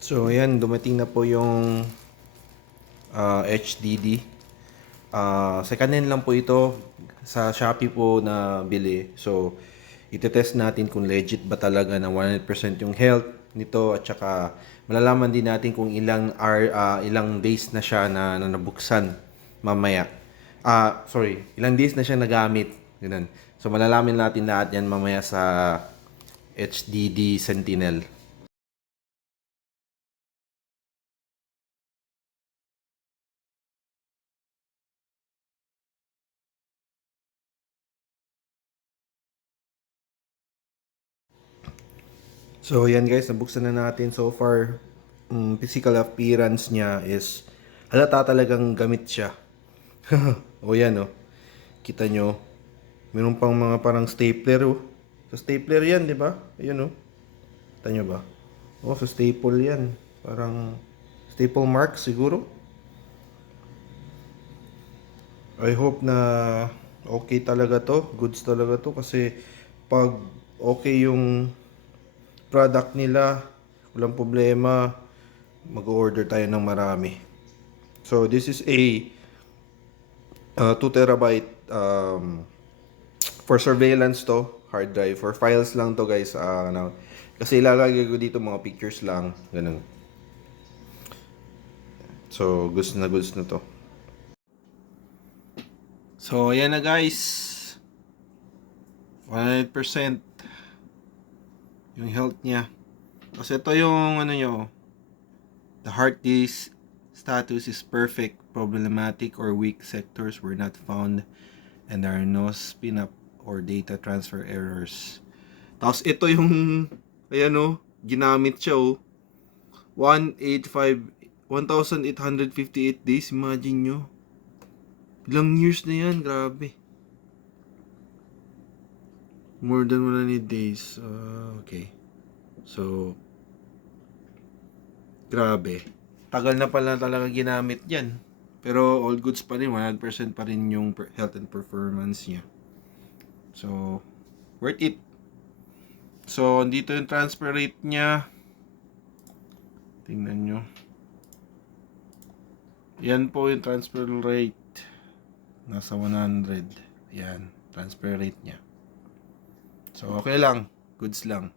So, ayan, dumating na po yung HDD. Second hand lang po ito. Sa Shopee po na bili. So, itetest natin kung legit ba talaga na 100% yung health nito at saka malalaman din natin kung ilang days na siya na nabuksan mamaya. Sorry, ilang days na siya nagamit. Ganun. So, malalaman natin lahat yan mamaya sa HDD Sentinel. So, yan guys, nabuksan na natin so far. Physical appearance niya is halata talagang gamit siya. O yan, oh. Kita nyo, meron pang mga parang stapler, oh. Sa stapler yan, di ba? Ayun, oh. Kita nyo ba? Oh, sa staple yan. Parang staple mark siguro. I hope na okay talaga to. Goods talaga to. Kasi pag okay yung product nila, walang problema, mag-order tayo ng marami. So, this is a 2 terabyte for surveillance to, hard drive. For files lang to guys. Kasi ilalagay ko dito mga pictures lang. Ganun. So, goods na to. So, ayan na guys. 100% yung health niya. Kasi ito yung ano nyo, the hard disk status is perfect. Problematic or weak sectors were not found and there are no spin-up or data transfer errors. Tapos ito yung, ayan o, ginamit siya o. 1858 days, imagine nyo. Ilang years na yan, grabe. More than 100 days. Okay. So, grabe. Tagal na pala talaga ginamit yan. Pero all goods pa rin, 100% pa rin yung health and performance niya. So, worth it. So, dito yung transfer rate niya. Tingnan nyo. Yan po yung transfer rate. Nasa 100. Yan, transfer rate niya. So, okay lang. Goods lang.